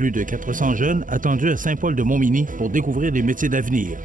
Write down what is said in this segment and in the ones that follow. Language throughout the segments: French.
Plus de 400 jeunes attendus à Saint-Paul-de-Montmagny pour découvrir des métiers d'avenir.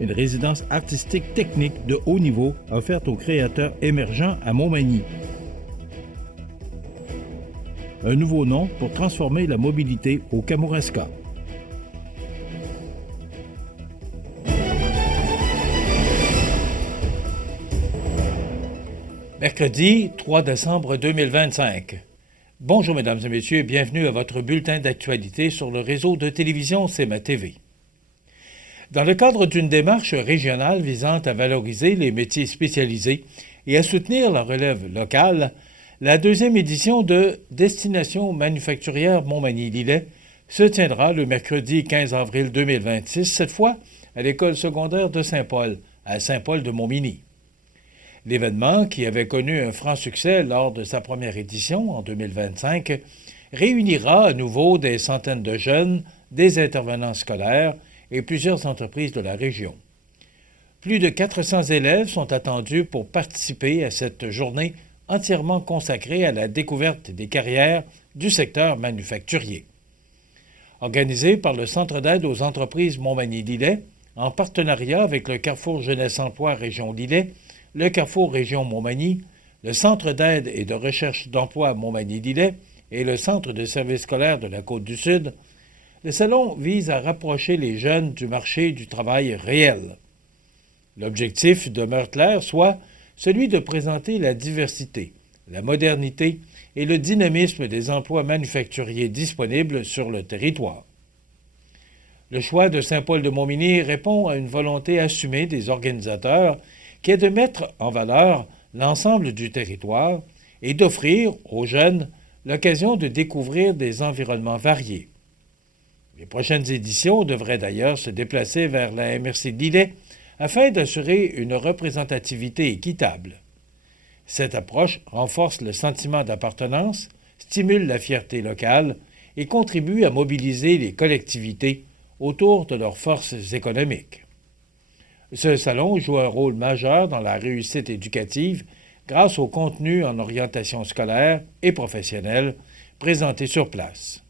Une résidence artistique technique de haut niveau offerte aux créateurs émergents à Montmagny. Un nouveau nom pour transformer la mobilité au Kamouraska. Mercredi 3 décembre 2025. Bonjour mesdames et messieurs et bienvenue à votre bulletin d'actualité sur le réseau de télévision CMA TV. Dans le cadre d'une démarche régionale visant à valoriser les métiers spécialisés et à soutenir la relève locale, la deuxième édition de Destination manufacturière Montmagny-Lillet se tiendra le mercredi 15 avril 2026, cette fois à l'école secondaire de Saint-Paul, à Saint-Paul-de-Montmagny. L'événement, qui avait connu un franc succès lors de sa première édition en 2025, réunira à nouveau des centaines de jeunes, des intervenants scolaires et plusieurs entreprises de la région. Plus de 400 élèves sont attendus pour participer à cette journée entièrement consacrée à la découverte des carrières du secteur manufacturier. Organisée par le Centre d'aide aux entreprises Montmagny-Lillet, en partenariat avec le Carrefour Jeunesse Emploi Région Lillet, le Carrefour Région Montmagny, le Centre d'aide et de recherche d'emploi Montmagny-Lillet et le Centre de services scolaires de la Côte-du-Sud, le salon vise à rapprocher les jeunes du marché du travail réel. L'objectif demeure clair, soit celui de présenter la diversité, la modernité et le dynamisme des emplois manufacturiers disponibles sur le territoire. Le choix de Saint-Paul-de-Montmagny répond à une volonté assumée des organisateurs qui est de mettre en valeur l'ensemble du territoire et d'offrir aux jeunes l'occasion de découvrir des environnements variés. Les prochaines éditions devraient d'ailleurs se déplacer vers la MRC Lillet afin d'assurer une représentativité équitable. Cette approche renforce le sentiment d'appartenance, stimule la fierté locale et contribue à mobiliser les collectivités autour de leurs forces économiques. Ce salon joue un rôle majeur dans la réussite éducative grâce au contenu en orientation scolaire et professionnelle présenté sur place.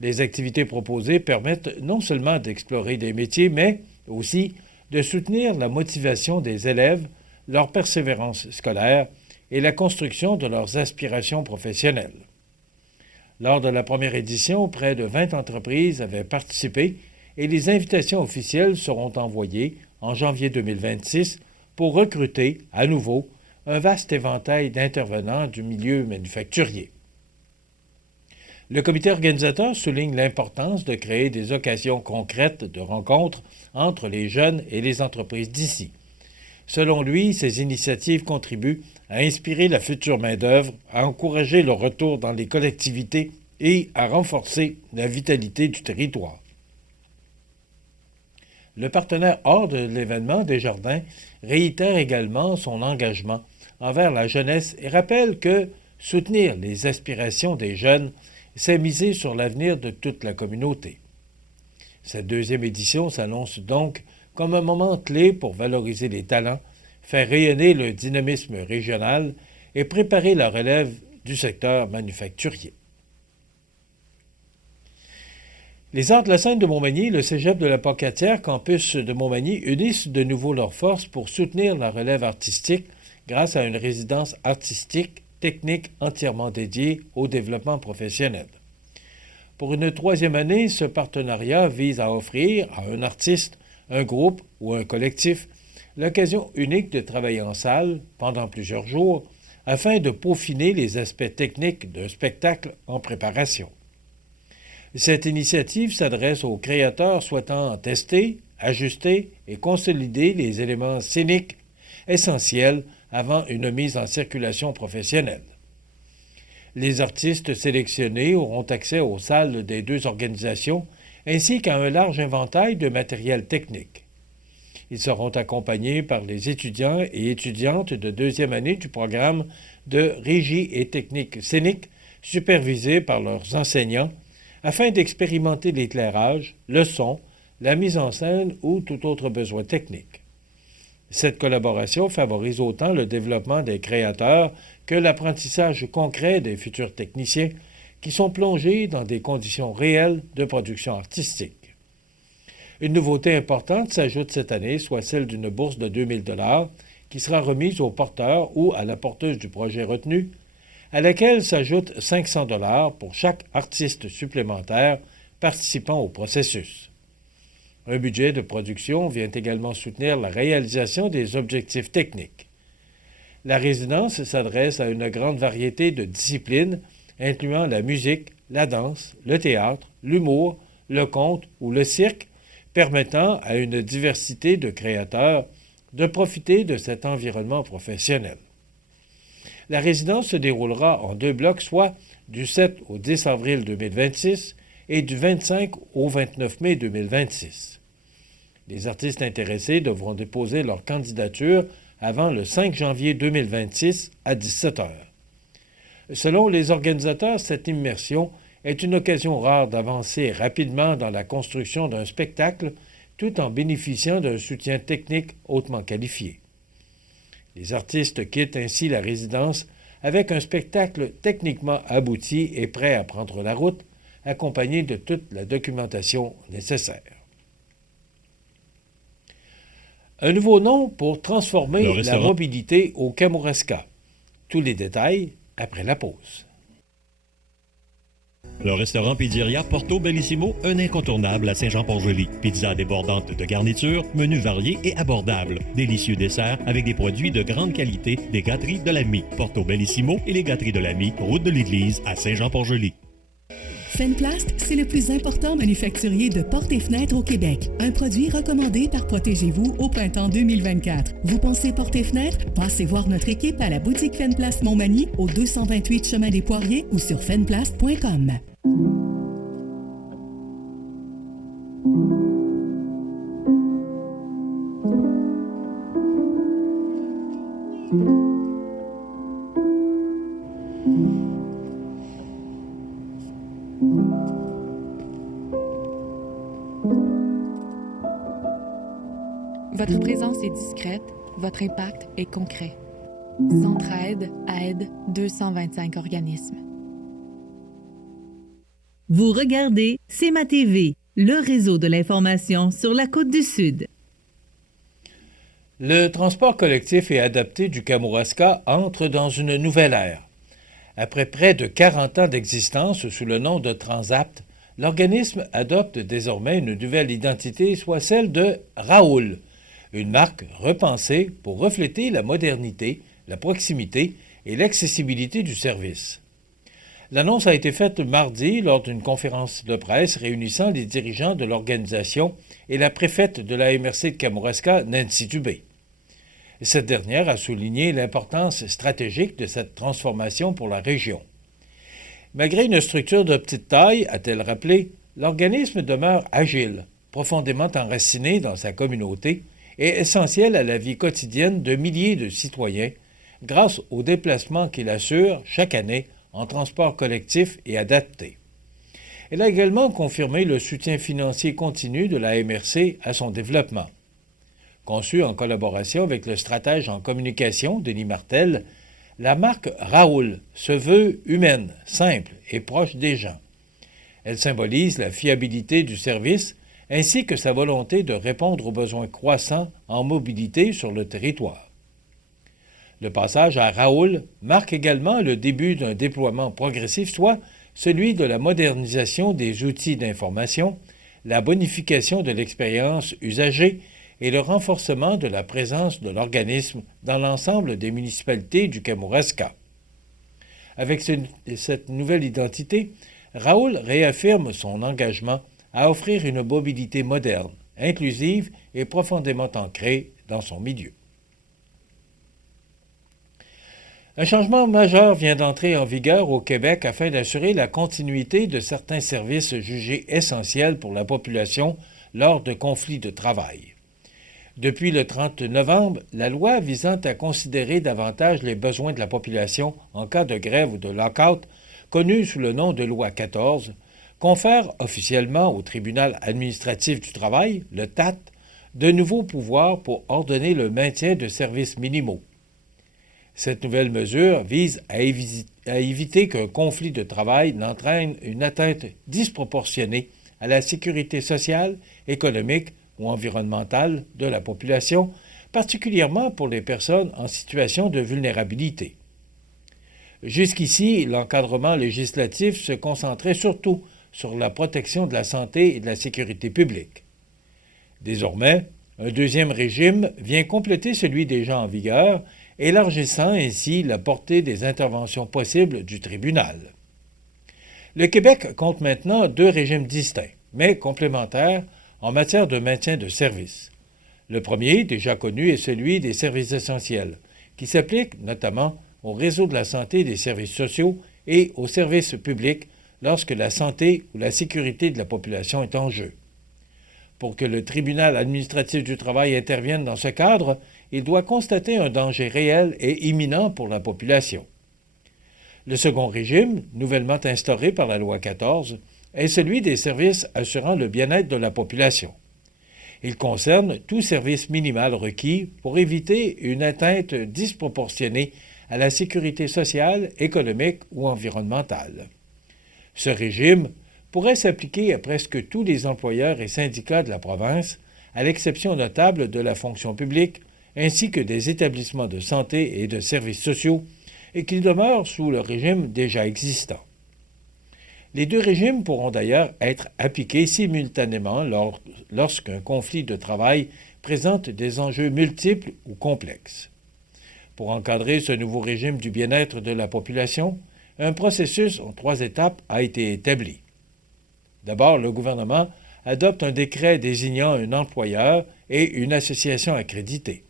Les activités proposées permettent non seulement d'explorer des métiers, mais aussi de soutenir la motivation des élèves, leur persévérance scolaire et la construction de leurs aspirations professionnelles. Lors de la première édition, près de 20 entreprises avaient participé et les invitations officielles seront envoyées en janvier 2026 pour recruter à nouveau un vaste éventail d'intervenants du milieu manufacturier. Le comité organisateur souligne l'importance de créer des occasions concrètes de rencontres entre les jeunes et les entreprises d'ici. Selon lui, ces initiatives contribuent à inspirer la future main-d'œuvre, à encourager le retour dans les collectivités et à renforcer la vitalité du territoire. Le partenaire hors de l'événement, Desjardins, réitère également son engagement envers la jeunesse et rappelle que soutenir les aspirations des jeunes, c'est miser sur l'avenir de toute la communauté. Cette deuxième édition s'annonce donc comme un moment clé pour valoriser les talents, faire rayonner le dynamisme régional et préparer la relève du secteur manufacturier. Les Arts de la Scène de Montmagny et le Cégep de la Pocatière, campus de Montmagny, unissent de nouveau leurs forces pour soutenir la relève artistique grâce à une résidence artistique technique entièrement dédiée au développement professionnel. Pour une troisième année, ce partenariat vise à offrir à un artiste, un groupe ou un collectif l'occasion unique de travailler en salle pendant plusieurs jours afin de peaufiner les aspects techniques d'un spectacle en préparation. Cette initiative s'adresse aux créateurs souhaitant tester, ajuster et consolider les éléments scéniques essentiels avant une mise en circulation professionnelle. Les artistes sélectionnés auront accès aux salles des deux organisations ainsi qu'à un large inventaire de matériel technique. Ils seront accompagnés par les étudiants et étudiantes de deuxième année du programme de régie et technique scénique supervisés par leurs enseignants afin d'expérimenter l'éclairage, le son, la mise en scène ou tout autre besoin technique. Cette collaboration favorise autant le développement des créateurs que l'apprentissage concret des futurs techniciens, qui sont plongés dans des conditions réelles de production artistique. Une nouveauté importante s'ajoute cette année, soit celle d'une bourse de 2 000 $ qui sera remise au porteur ou à la porteuse du projet retenu, à laquelle s'ajoutent 500 $ pour chaque artiste supplémentaire participant au processus. Un budget de production vient également soutenir la réalisation des objectifs techniques. La résidence s'adresse à une grande variété de disciplines, incluant la musique, la danse, le théâtre, l'humour, le conte ou le cirque, permettant à une diversité de créateurs de profiter de cet environnement professionnel. La résidence se déroulera en 2 blocs, soit du 7 au 10 avril 2026 et du 25 au 29 mai 2026. Les artistes intéressés devront déposer leur candidature avant le 5 janvier 2026 à 17 h. Selon les organisateurs, cette immersion est une occasion rare d'avancer rapidement dans la construction d'un spectacle tout en bénéficiant d'un soutien technique hautement qualifié. Les artistes quittent ainsi la résidence avec un spectacle techniquement abouti et prêt à prendre la route, accompagné de toute la documentation nécessaire. Un nouveau nom pour transformer la mobilité au Kamouraska. Tous les détails après la pause. Le restaurant Pizzeria Porto Bellissimo, un incontournable à Saint-Jean-Port-Joli. Pizza débordante de garniture, menu varié et abordable. Délicieux desserts avec des produits de grande qualité des gâteries de l'Ami. Porto Bellissimo et les gâteries de l'Ami, route de l'église à Saint-Jean-Port-Joli. Fenplast, c'est le plus important manufacturier de portes et fenêtres au Québec. Un produit recommandé par Protégez-vous au printemps 2024. Vous pensez portes et fenêtres? Passez voir notre équipe à la boutique Fenplast Montmagny au 228 chemin des Poiriers ou sur fenplast.com. Votre présence est discrète, votre impact est concret. Centraide aide 225 organismes. Vous regardez C'est ma TV, le réseau de l'information sur la Côte-du-Sud. Le transport collectif et adapté du Kamouraska entre dans une nouvelle ère. Après près de 40 ans d'existence sous le nom de Transapt, l'organisme adopte désormais une nouvelle identité, soit celle de Raoul, une marque repensée pour refléter la modernité, la proximité et l'accessibilité du service. L'annonce a été faite mardi lors d'une conférence de presse réunissant les dirigeants de l'organisation et la préfète de la MRC de Kamouraska, Nancy Dubé. Cette dernière a souligné l'importance stratégique de cette transformation pour la région. Malgré une structure de petite taille, a-t-elle rappelé, l'organisme demeure agile, profondément enraciné dans sa communauté et essentiel à la vie quotidienne de milliers de citoyens grâce aux déplacements qu'il assure chaque année en transport collectif et adapté. Elle a également confirmé le soutien financier continu de la MRC à son développement. Conçue en collaboration avec le stratège en communication, Denis Martel, la marque Raoul se veut humaine, simple et proche des gens. Elle symbolise la fiabilité du service ainsi que sa volonté de répondre aux besoins croissants en mobilité sur le territoire. Le passage à Raoul marque également le début d'un déploiement progressif, soit celui de la modernisation des outils d'information, la bonification de l'expérience usagée et le renforcement de la présence de l'organisme dans l'ensemble des municipalités du Kamouraska. Avec cette nouvelle identité, Raoul réaffirme son engagement à offrir une mobilité moderne, inclusive et profondément ancrée dans son milieu. Un changement majeur vient d'entrer en vigueur au Québec afin d'assurer la continuité de certains services jugés essentiels pour la population lors de conflits de travail. Depuis le 30 novembre, la loi visant à considérer davantage les besoins de la population en cas de grève ou de lock-out, connue sous le nom de loi 14, confère officiellement au Tribunal administratif du travail, le TAT, de nouveaux pouvoirs pour ordonner le maintien de services minimaux. Cette nouvelle mesure vise à éviter qu'un conflit de travail n'entraîne une atteinte disproportionnée à la sécurité sociale, économique ou environnementale de la population, particulièrement pour les personnes en situation de vulnérabilité. Jusqu'ici, l'encadrement législatif se concentrait surtout sur la protection de la santé et de la sécurité publique. Désormais, un deuxième régime vient compléter celui déjà en vigueur, élargissant ainsi la portée des interventions possibles du tribunal. Le Québec compte maintenant deux régimes distincts, mais complémentaires, en matière de maintien de services. Le premier, déjà connu, est celui des services essentiels, qui s'applique notamment au réseau de la santé et des services sociaux et aux services publics lorsque la santé ou la sécurité de la population est en jeu. Pour que le tribunal administratif du travail intervienne dans ce cadre, il doit constater un danger réel et imminent pour la population. Le second régime, nouvellement instauré par la loi 14, est celui des services assurant le bien-être de la population. Il concerne tout service minimal requis pour éviter une atteinte disproportionnée à la sécurité sociale, économique ou environnementale. Ce régime pourrait s'appliquer à presque tous les employeurs et syndicats de la province, à l'exception notable de la fonction publique, ainsi que des établissements de santé et de services sociaux, et qu'ils demeurent sous le régime déjà existant. Les deux régimes pourront d'ailleurs être appliqués simultanément lorsqu'un conflit de travail présente des enjeux multiples ou complexes. Pour encadrer ce nouveau régime du bien-être de la population, un processus en 3 étapes a été établi. D'abord, le gouvernement adopte un décret désignant un employeur et une association accréditée.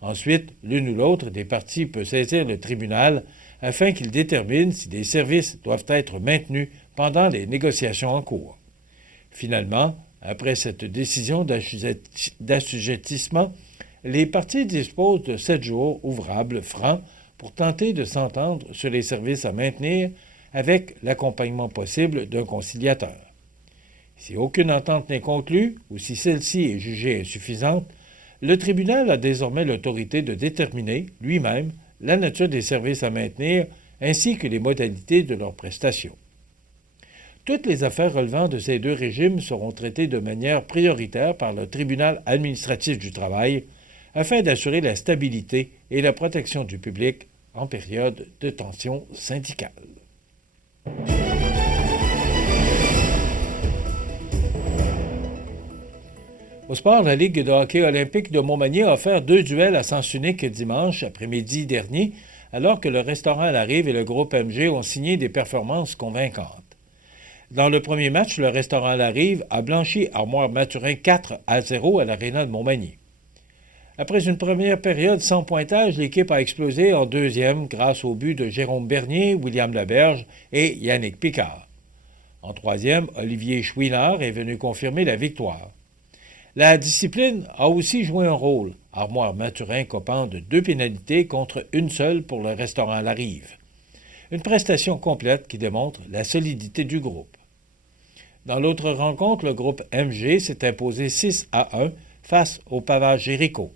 Ensuite, l'une ou l'autre des parties peut saisir le tribunal afin qu'il détermine si des services doivent être maintenus pendant les négociations en cours. Finalement, après cette décision d'assujettissement, les parties disposent de 7 jours ouvrables francs pour tenter de s'entendre sur les services à maintenir avec l'accompagnement possible d'un conciliateur. Si aucune entente n'est conclue ou si celle-ci est jugée insuffisante, le tribunal a désormais l'autorité de déterminer lui-même la nature des services à maintenir ainsi que les modalités de leur prestation. Toutes les affaires relevant de ces deux régimes seront traitées de manière prioritaire par le tribunal administratif du travail afin d'assurer la stabilité et la protection du public en période de tension syndicale. Au sport, la Ligue de hockey olympique de Montmagny a offert 2 duels à sens unique dimanche après-midi dernier, alors que le restaurant à la Rive et le groupe MG ont signé des performances convaincantes. Dans le premier match, le restaurant à la Rive a blanchi Armoire-Mathurin 4-0 à l'Aréna de Montmagny. Après une première période sans pointage, l'équipe a explosé en deuxième grâce au but de Jérôme Bernier, William Laberge et Yannick Picard. En troisième, Olivier Chouinard est venu confirmer la victoire. La discipline a aussi joué un rôle, Armoire-Mathurin copant de 2 pénalités contre une seule pour le restaurant à la Rive. Une prestation complète qui démontre la solidité du groupe. Dans l'autre rencontre, le groupe MG s'est imposé 6-1 face au Pavage Jéricho.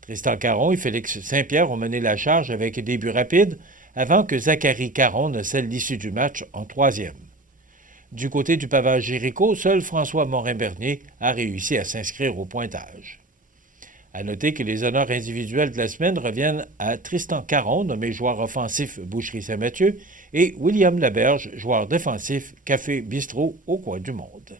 Tristan Caron et Félix Saint-Pierre ont mené la charge avec des buts rapides avant que Zachary Caron ne scelle l'issue du match en troisième. Du côté du Pavage Jéricho, seul François Morin-Bernier a réussi à s'inscrire au pointage. À noter que les honneurs individuels de la semaine reviennent à Tristan Caron, nommé joueur offensif Boucherie Saint-Mathieu, et William Laberge, joueur défensif Café Bistrot au coin du monde.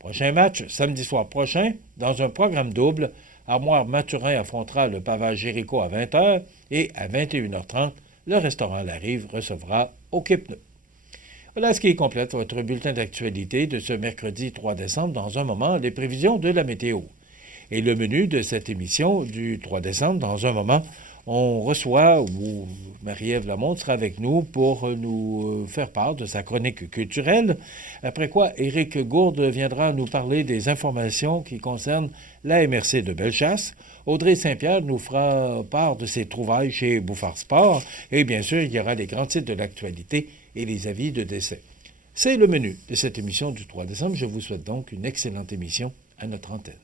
Prochain match, samedi soir prochain, dans un programme double, Armoire-Mathurin affrontera le Pavage Jéricho à 20h et à 21h30, le restaurant La Rive recevra Hockey-Pneus. Voilà ce qui complète votre bulletin d'actualité de ce mercredi 3 décembre. Dans un moment, les prévisions de la météo. Et le menu de cette émission du 3 décembre, dans un moment, on reçoit, ou Marie-Ève Lamonde sera avec nous pour nous faire part de sa chronique culturelle. Après quoi, Éric Gourde viendra nous parler des informations qui concernent la MRC de Bellechasse. Audrey Saint-Pierre nous fera part de ses trouvailles chez Bouffard Sport. Et bien sûr, il y aura les grands titres de l'actualité et les avis de décès. C'est le menu de cette émission du 3 décembre. Je vous souhaite donc une excellente émission à notre antenne.